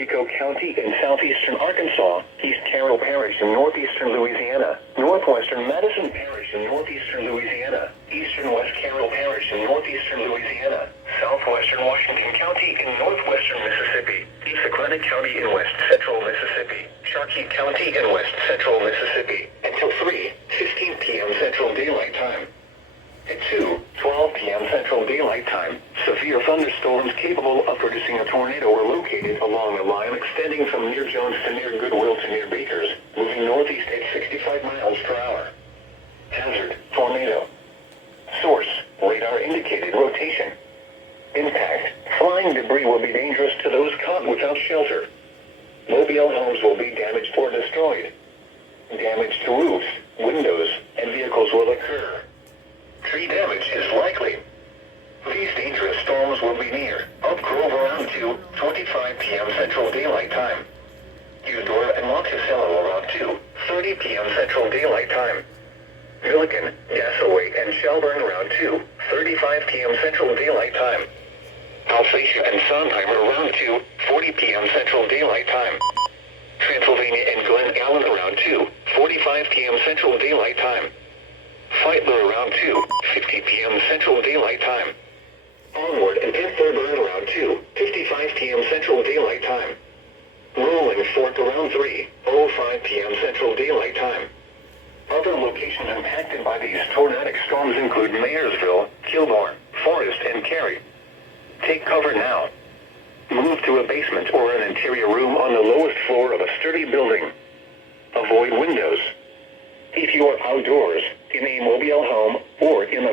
Chico County in southeastern Arkansas, East Carroll Parish in northeastern Louisiana, northwestern Madison Parish in northeastern Louisiana, eastern West Carroll Parish in northeastern Louisiana, southwestern Washington County in northwestern Mississippi, East Sequanna County in west central Mississippi, Sharkey County in west central Mississippi, until 3:15 p.m. Central Daylight Time. At 2:12 p.m. Central Daylight Time, severe thunderstorms capable of producing a tornado were located along the line extending from near Jones to near Goodwill to near Bakers, moving northeast at 65 miles per hour. Hazard, tornado. Source, radar indicated rotation. Impact, flying debris will be dangerous to those caught without shelter. Mobile homes will be damaged or destroyed. Damage to roofs, windows, and vehicles will occur. Tree damage is likely. These dangerous storms will be near Oak Grove around 2:25 p.m. Central Daylight Time. Eudora and Monticello around 2:30 p.m. Central Daylight Time. Milliken, Gasaway, and Shelburne around 2:35 p.m. Central Daylight Time. Alsatia and Sondheim around 2:40 p.m. Central Daylight Time. Transylvania and Glen Allen around 2:45 p.m. Central Daylight Time. Feitler around 2:50 p.m. Central Daylight Time. Onward and Thurburn around 2:55 p.m. Central Daylight Time. Rolling Fork around 3:05 p.m. Central Daylight Time. Other locations impacted by these tornadic storms include Mayersville, Kilbourne, Forest, and Cary. Take cover now. Move to a basement or an interior room on the lowest floor of a sturdy building. Avoid windows. If you are outdoors, in a mobile home, or in a